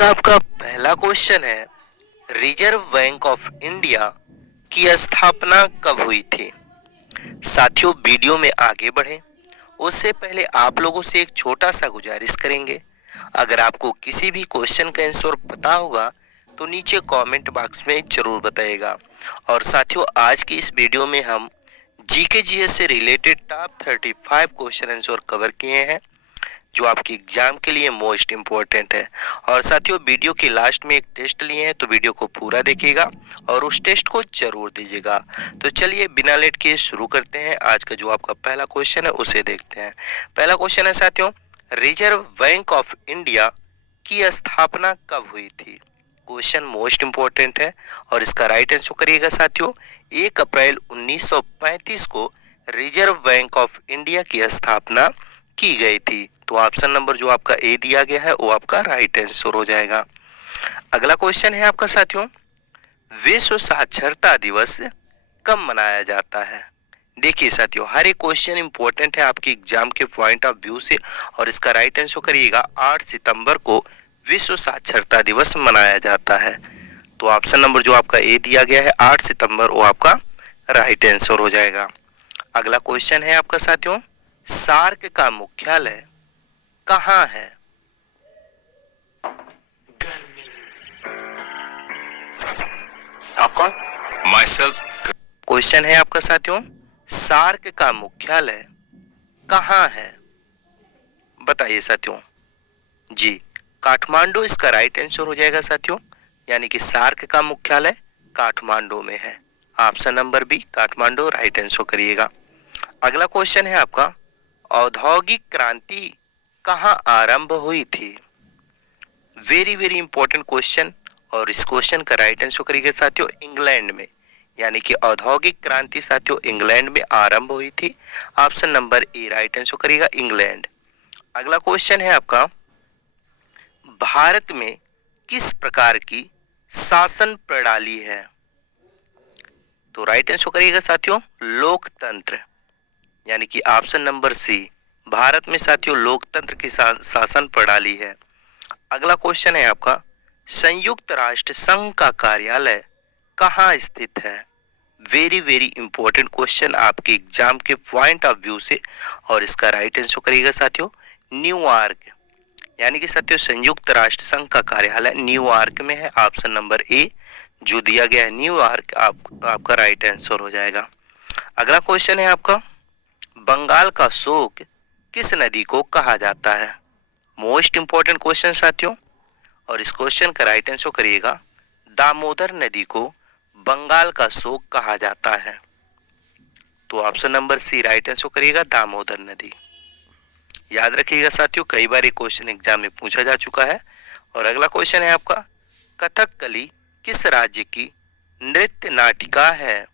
आपका पहला क्वेश्चन है, रिजर्व बैंक ऑफ इंडिया की स्थापना कब हुई थी? साथियों, वीडियो में आगे बढ़े उससे पहले आप लोगों से एक छोटा सा गुजारिश करेंगे। अगर आपको किसी भी क्वेश्चन का आंसर पता होगा तो नीचे कमेंट बॉक्स में जरूर बताइएगा। और साथियों, आज की इस वीडियो में हम जीके जीएस से related top 35 question answer cover किए हैं जो आपके एग्जाम के लिए मोस्ट इम्पोर्टेंट है। और साथियों, वीडियो के लास्ट में एक टेस्ट लिए हैं तो वीडियो को पूरा देखिएगा और उस टेस्ट को जरूर दीजिएगा। तो चलिए बिना लेट के शुरू करते हैं। आज का जो आपका पहला क्वेश्चन है उसे देखते हैं। पहला क्वेश्चन है साथियों, रिजर्व बैंक ऑफ इंडिया की स्थापना कब हुई थी? क्वेश्चन मोस्ट इंपोर्टेंट है और इसका राइट आंसर करिएगा साथियों। 1 अप्रैल 1935 को रिजर्व बैंक ऑफ इंडिया की स्थापना की गई थी। तो ऑप्शन नंबर जो आपका ए दिया गया है वो आपका राइट आंसर हो जाएगा। अगला क्वेश्चन है आपका साथियों, विश्व साक्षरता दिवस कब मनाया जाता है? देखिए साथियों, हर एक क्वेश्चन इंपॉर्टेंट है आपके एग्जाम के पॉइंट ऑफ व्यू से और इसका राइट आंसर करिएगा। 8 सितंबर को विश्व साक्षरता दिवस मनाया जाता है। तो ऑप्शन नंबर जो आपका ए दिया गया है 8 सितंबर, वो आपका राइट आंसर हो जाएगा। अगला क्वेश्चन है आपका साथियों, सार्क का मुख्यालय कहाँ है? आप कौन? My self. क्वेश्चन है आपका साथियों, सार्क का मुख्यालय कहाँ है? बताइए साथियों। जी, काठमांडू इसका राइट आंसर हो जाएगा साथियों। यानी कि सार्क का मुख्यालय काठमांडू में है। Option number B Kathmandu right answer करिएगा। अगला क्वेश्चन है आपका, औद्योगिक क्रांति कहाँ आरंभ हुई थी? Very very important question. और इस क्वेश्चन का राइट आंसर करिएगा साथियों, इंग्लैंड में। यानी कि औद्योगिक क्रांति साथियों इंग्लैंड में आरंभ हुई थी। Option number A right answer करिएगा, इंग्लैंड। अगला क्वेश्चन है आपका, भारत में किस प्रकार की शासन प्रणाली है? तो राइट आंसर करिएगा साथियों, लोकतंत्र। यानी कि ऑप्शन नंबर सी, भारत में साथियों लोकतंत्र की शासन प्रणाली है। अगला क्वेश्चन है आपका, संयुक्त राष्ट्र संघ का कार्यालय कहाँ स्थित है? वेरी वेरी इंपॉर्टेंट क्वेश्चन आपके एग्जाम के पॉइंट ऑफ व्यू से और इसका राइट आंसर करिएगा साथियों, न्यूयॉर्क। यानी कि साथियों संयुक्त राष्ट्र संघ का कार्यालय न्यूयॉर्क में है। ऑप्शन नंबर ए जो दिया गया है न्यूयॉर्क, आपका राइट आंसर हो जाएगा। अगला क्वेश्चन है आपका, बंगाल का शोक किस नदी को कहा जाता है? मोस्ट इंपॉर्टेंट क्वेश्चन साथियों। और इस क्वेश्चन का राइट आंसर करिएगा, दामोदर नदी को बंगाल का शोक कहा जाता है। तो option number C right answer करिएगा, दामोदर नदी। याद रखिएगा साथियों, कई बार ये क्वेश्चन एग्जाम में पूछा जा चुका है। और अगला क्वेश्चन है आपका, कथकली किस राज्य की नृत्य नाटिका है?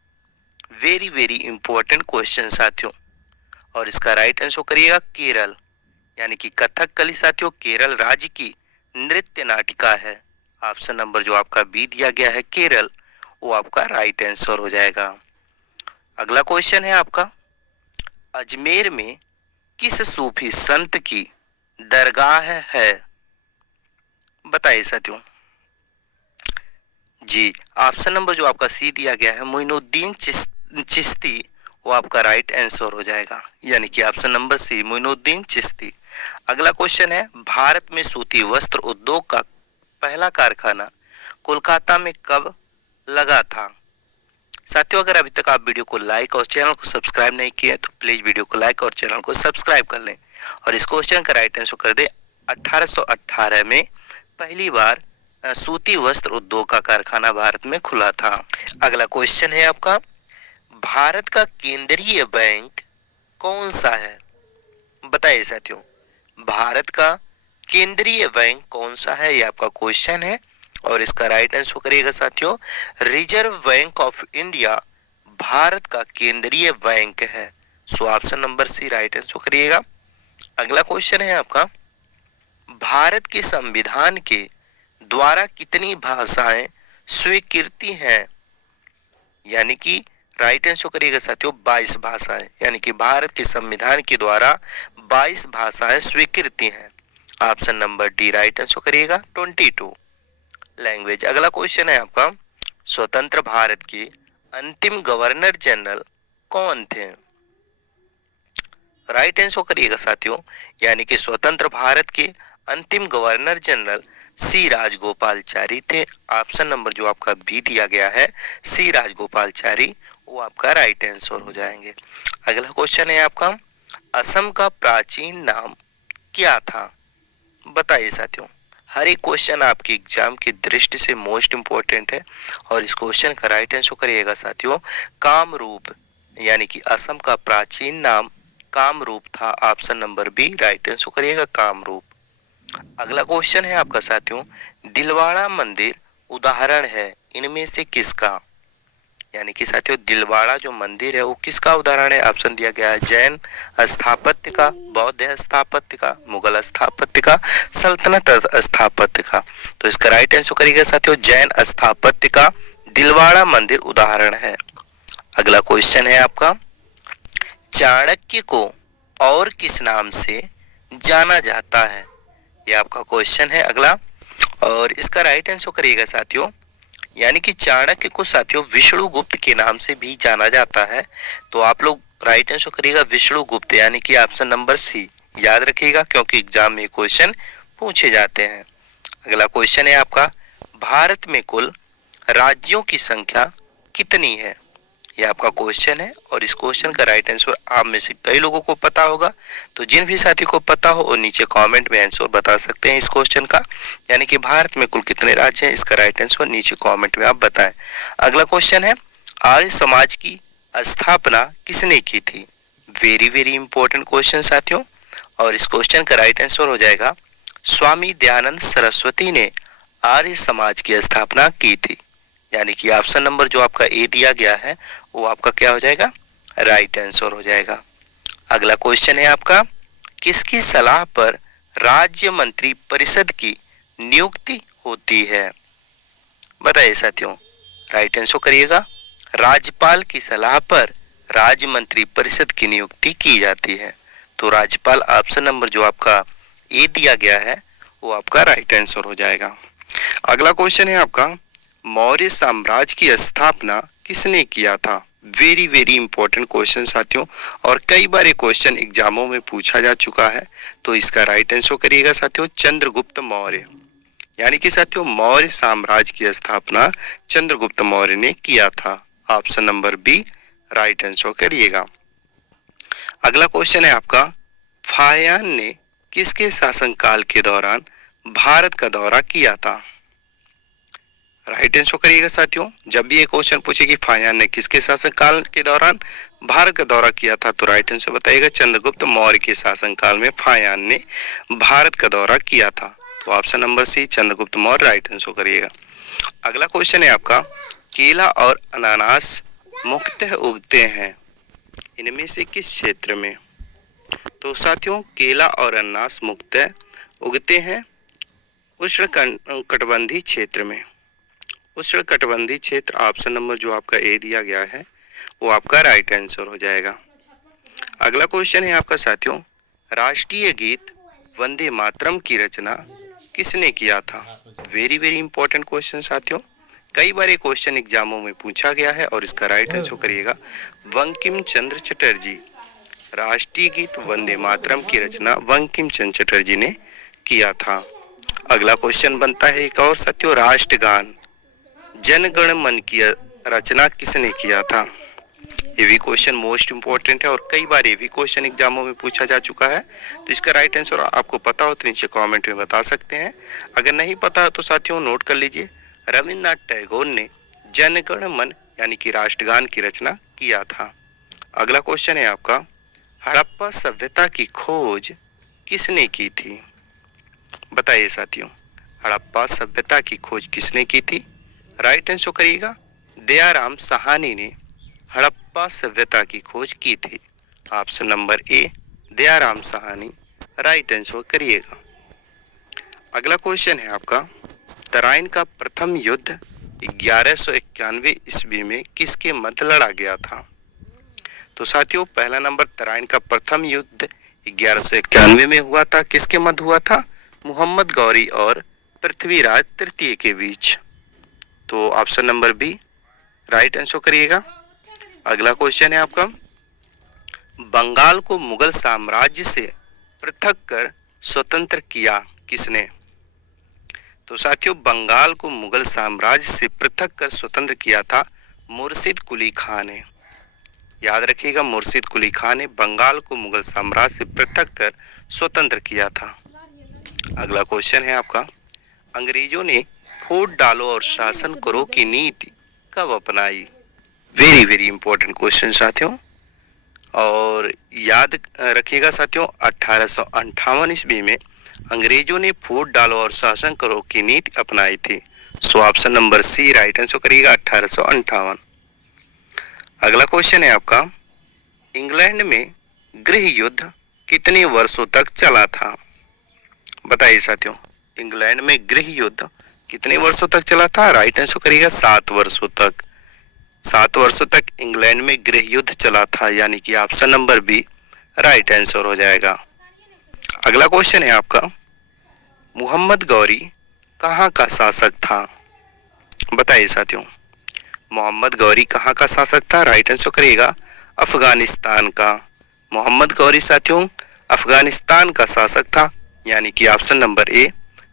वेरी वेरी इंपॉर्टेंट क्वेश्चन साथियों। और इसका राइट आंसर करिएगा, केरल। यानी कि कथकली साथियों केरल राज्य की नृत्य नाटिका है। ऑप्शन नंबर जो आपका बी दिया गया है केरल, वो आपका राइट आंसर हो जाएगा। अगला क्वेश्चन है आपका, अजमेर में किस सूफी संत की दरगाह है? बताइए साथियों। जी, ऑप्शन नंबर जो आपका सी दिया गया है मोइनुद्दीन चिश्ती, वो आपका राइट आंसर हो जाएगा। यानी कि option number C Moinuddin Chishti. अगला क्वेश्चन है, भारत में सूती वस्त्र उद्योग का पहला कारखाना कोलकाता में कब लगा था? साथियों, अगर अभी तक आप वीडियो को लाइक और चैनल को सब्सक्राइब नहीं किए तो प्लीज वीडियो को लाइक और चैनल को सब्सक्राइब कर लें। और इस क्वेश्चन का राइट आंसर कर दे, 1818 में पहली बार सूती वस्त्र उद्योग का कारखाना भारत में खुला था। अगला क्वेश्चन है आपका, भारत का केंद्रीय बैंक कौन सा है? बताइए साथियों, भारत का केंद्रीय बैंक कौन सा है, ये आपका क्वेश्चन है। और इसका राइट आंसर करिएगा साथियों, रिजर्व बैंक ऑफ इंडिया भारत का केंद्रीय बैंक है। So option number C right answer करिएगा। अगला क्वेश्चन है आपका, भारत के संविधान के द्वारा कितनी भाषाएं स्वीकृति हैं? यानी कि राइट आंसर करिएगा साथियों, 22 भाषाएं। यानी कि भारत के संविधान के द्वारा 22 भाषाएं स्वीकृति हैं। Option number D right answer करिएगा 22। लैंग्वेज, अगला क्वेश्चन है आपका, स्वतंत्र भारत के अंतिम गवर्नर जनरल कौन थे? राइट आंसर करिएगा साथियों, यानी कि स्वतंत्र भारत के अंतिम गवर्नर जनरल सी राजगोपालचारी थे। ऑप्शन नंबर जो आपका बी दिया गया है सी राजगोपालचारी, वो आपका राइट आंसर हो जाएंगे। अगला क्वेश्चन है आपका, असम का प्राचीन नाम क्या था? बताइए साथियों, हर एक क्वेश्चन आपके एग्जाम की दृष्टि से मोस्ट इंपॉर्टेंट है और इस क्वेश्चन का राइट आंसर करिएगा साथियों कामरूप, यानी कि असम का प्राचीन नाम कामरूप था। Option number B right answer करिएगा कामरूप। अगला क्वेश्चन है आपका साथियों, दिलवाड़ा मंदिर उदाहरण है इनमें से किसका? यानी कि साथियों दिलवाड़ा जो मंदिर है वो किसका उदाहरण है? ऑप्शन दिया गया है जैन स्थापत्य का, बौद्ध स्थापत्य का, मुगल स्थापत्य का, सल्तनत स्थापत्य का। तो इसका राइट आंसर करिएगा साथियों जैन स्थापत्य का दिलवाड़ा मंदिर उदाहरण है। अगला क्वेश्चन है आपका, चाणक्य को और किस नाम से जाना जाता है? ये आपका क्वेश्चन है अगला, और इसका राइट आंसर करिएगा साथियों, यानी कि चाणक्य को साथियों विष्णुगुप्त के नाम से भी जाना जाता है। तो आप लोग राइट आंसर करिएगा विष्णुगुप्त, यानी कि ऑप्शन नंबर सी याद रखिएगा क्योंकि एग्जाम में क्वेश्चन पूछे जाते हैं। अगला क्वेश्चन है आपका, भारत में कुल राज्यों की संख्या कितनी है? ये आपका क्वेश्चन है और इस क्वेश्चन का राइट आंसर आप में से कई लोगों को पता होगा, तो जिन भी साथी को पता हो वो नीचे कमेंट में आंसर बता सकते हैं इस क्वेश्चन का, यानी कि भारत में कुल कितने राज्य हैं, इसका राइट आंसर नीचे कमेंट में आप बताएं। अगला क्वेश्चन है, आर्य समाज की स्थापना किसने की थी? वेरी वेरी इंपॉर्टेंट क्वेश्चन साथियों, और इस क्वेश्चन का राइट आंसर हो जाएगा स्वामी दयानंद सरस्वती ने आर्य समाज की स्थापना की थी, यानी कि ऑप्शन नंबर जो आपका ए दिया गया है वो आपका क्या हो जाएगा? राइट आंसर हो जाएगा। अगला क्वेश्चन है आपका, किसकी सलाह पर राज्य मंत्री परिषद की नियुक्ति होती है? बताइए साथियों, राइट आंसर करिएगा, राज्यपाल की सलाह पर राज्य मंत्री परिषद की नियुक्ति की जाती है। तो राज्यपाल ऑप्शन नंबर जो आपका ए दिया गया है वो आपका राइट आंसर हो जाएगा। अगला क्वेश्चन है आपका, मौर्य साम्राज्य की स्थापना किसने किया था? वेरी वेरी इंपॉर्टेंट क्वेश्चन साथियों, और कई बार ये क्वेश्चन एग्जामों में पूछा जा चुका है। तो इसका राइट आंसर करिएगा साथियों चंद्रगुप्त मौर्य, यानी कि साथियों मौर्य साम्राज्य की स्थापना चंद्रगुप्त मौर्य ने किया था। Option number B right answer करिएगा। अगला क्वेश्चन है आपका, फाहियान ने किसके शासनकाल के दौरान भारत का दौरा किया था? राइट आंसर करिएगा साथियों, जब भी ये क्वेश्चन पूछे कि फाहियान ने किसके शासनकाल के दौरान भारत का दौरा किया था, तो राइट आंसर बताइएगा चंद्रगुप्त मौर्य के शासनकाल में फाहियान ने भारत का दौरा किया था। तो option number C Chandragupta Maurya right answer करिएगा। अगला क्वेश्चन है आपका, केला और अनानास मुख्यतः उगते हैं इनमें से किस क्षेत्र में? तो साथियों केला और अनानास मुख्यतः उगते हैं उष्णकटिबंधीय क्षेत्र में। उष्णकटिबंधीय क्षेत्र ऑप्शन नंबर जो आपका ए दिया गया है वो आपका राइट आंसर हो जाएगा। अगला क्वेश्चन है आपका साथियों, राष्ट्रीय गीत वंदे मातरम की रचना किसने किया था? वेरी वेरी इंपॉर्टेंट क्वेश्चन साथियों, कई बार ये क्वेश्चन एग्जामों में पूछा गया है और इसका राइट आंसर करिएगा बंकिम चंद्र चटर्जी। राष्ट्रीय गीत वंदे मातरम की रचना बंकिम चंद्र चटर्जी ने किया था। अगला क्वेश्चन बनता है एक और साथियों, राष्ट्रगान जनगण मन की रचना किसने किया था? ये भी क्वेश्चन मोस्ट इंपॉर्टेंट है और कई बार ये भी क्वेश्चन एग्जामों में पूछा जा चुका है। तो इसका राइट आंसर आपको पता हो तो नीचे कमेंट में बता सकते हैं, अगर नहीं पता तो साथियों नोट कर लीजिए, रविन्द्रनाथ टैगोर ने जनगण मन यानी कि राष्ट्रगान की रचना किया था। अगला क्वेश्चन है आपका, हड़प्पा सभ्यता की खोज किसने की थी? बताइए साथियों, हड़प्पा सभ्यता की खोज किसने की थी? राइट आंसर करिएगा दयाराम साहनी ने हड़प्पा सभ्यता की खोज की थी। Option number A Dayaram Sahni right answer करिएगा। अगला क्वेश्चन है आपका, तराइन का प्रथम युद्ध 1191 ईस्वी में किसके मध्य लड़ा गया था? तो साथियों पहला नंबर, तराइन का प्रथम युद्ध 1191 में हुआ था, किसके मध्य हुआ था? मोहम्मद गौरी और पृथ्वीराज तृतीय के बीच। तो option number B right answer करिएगा। अगला क्वेश्चन है आपका, बंगाल को मुगल साम्राज्य से पृथक कर स्वतंत्र किया किसने? तो साथियों, बंगाल को मुगल साम्राज्य से पृथक कर स्वतंत्र किया था मुर्शिद कुली खान ने। याद रखिएगा, मुर्शिद कुली खान ने बंगाल को मुगल साम्राज्य से पृथक कर स्वतंत्र किया था। अगला क्वेश्चन है आपका, अंग्रेजों ने फूट डालो और शासन करो की नीति कब अपनाई? वेरी वेरी इंपॉर्टेंट क्वेश्चन साथियों। और याद रखिएगा साथियों, 1858 ईस्वी में अंग्रेजों ने फूट डालो और शासन करो की नीति अपनाई थी। So option number C right answer करिएगा, 1858। अगला क्वेश्चन है आपका, इंग्लैंड में गृह युद्ध कितने वर्षों तक चला था? बताइए साथियों, इंग्लैंड में गृह युद्ध कितने वर्षों तक चला था? राइट आंसर करिएगा 7 वर्षों तक। 7 वर्षों तक इंग्लैंड में गृह युद्ध चला था, यानी कि option number B right answer हो जाएगा। अगला क्वेश्चन है आपका, मोहम्मद गौरी कहाँ का शासक था? बताइए साथियों, मोहम्मद गौरी कहाँ का शासक था? राइट आंसर करिएगा अफगानिस्तान का। मोहम्मद गौरी साथियों अफगानिस्तान का शासक था, यानी कि option number A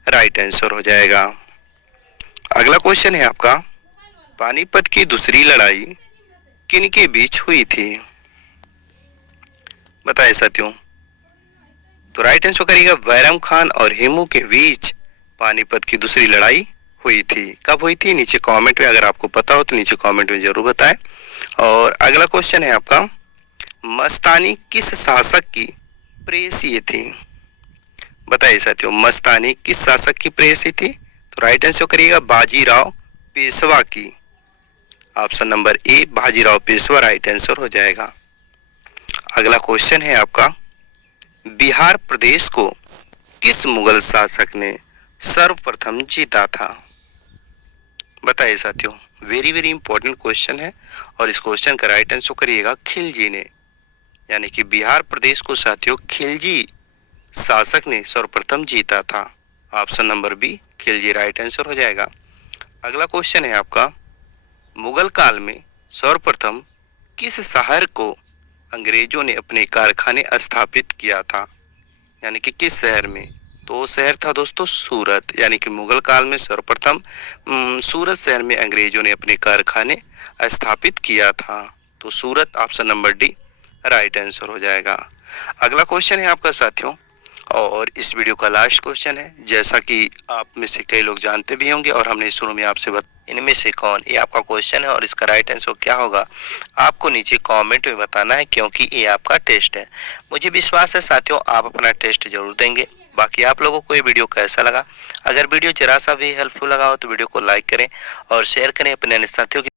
right answer हो जाएगा। अगला क्वेश्चन है आपका, पानीपत की दूसरी लड़ाई किन के बीच हुई थी? बताइए साथियों। तो राइट आंसर करिएगा बैरम खान और हेमू के बीच पानीपत की दूसरी लड़ाई हुई थी। कब हुई थी? नीचे कमेंट में, अगर आपको पता हो तो नीचे कमेंट में जरूर बताएं। और अगला क्वेश्चन है आपका, मस्तानी किस शासक की प्रेयसी थी? बताइए साथियों, मस्तानी किस शासक की प्रेयसी थी? तो राइट आंसर करिएगा बाजीराव पेशवा की। Option number A Bajirao Peshwa right answer हो जाएगा। अगला क्वेश्चन है आपका, बिहार प्रदेश को किस मुगल शासक ने सर्वप्रथम जीता था? बताइए साथियों, वेरी वेरी इंपॉर्टेंट क्वेश्चन है और इस क्वेश्चन का राइट आंसर करिएगा खिलजी ने, यानी कि बिहार प्रदेश को साथियों खिलजी शासक ने सर्वप्रथम जीता था। Option number B Khilji right answer हो जाएगा। अगला क्वेश्चन है आपका, मुगल काल में सर्वप्रथम किस शहर को अंग्रेजों ने अपने कारखाने स्थापित किया था? यानी कि किस शहर में? तो शहर था दोस्तों सूरत, यानी कि मुगल काल में सर्वप्रथम सूरत शहर में अंग्रेजों ने अपने कारखाने स्थापित किया था। तो सूरत option number D right answer हो जाएगा। अगला क्वेश्चन है आपका साथियों, और इस वीडियो का लास्ट क्वेश्चन है, जैसा कि आप में से कई लोग जानते भी होंगे और हमने शुरू में आपसे इनमें से कौन, ये आपका क्वेश्चन है और इसका राइट आंसर क्या होगा आपको नीचे कमेंट में बताना है, क्योंकि ये आपका टेस्ट है। मुझे विश्वास है साथियों आप अपना टेस्ट जरूर देंगे। बाकी आप लोगों को ये वीडियो कैसा लगा? अगर वीडियो जरा सा भी हेल्पफुल लगा हो तो वीडियो को लाइक करें और शेयर करें अपने अन्य साथियों के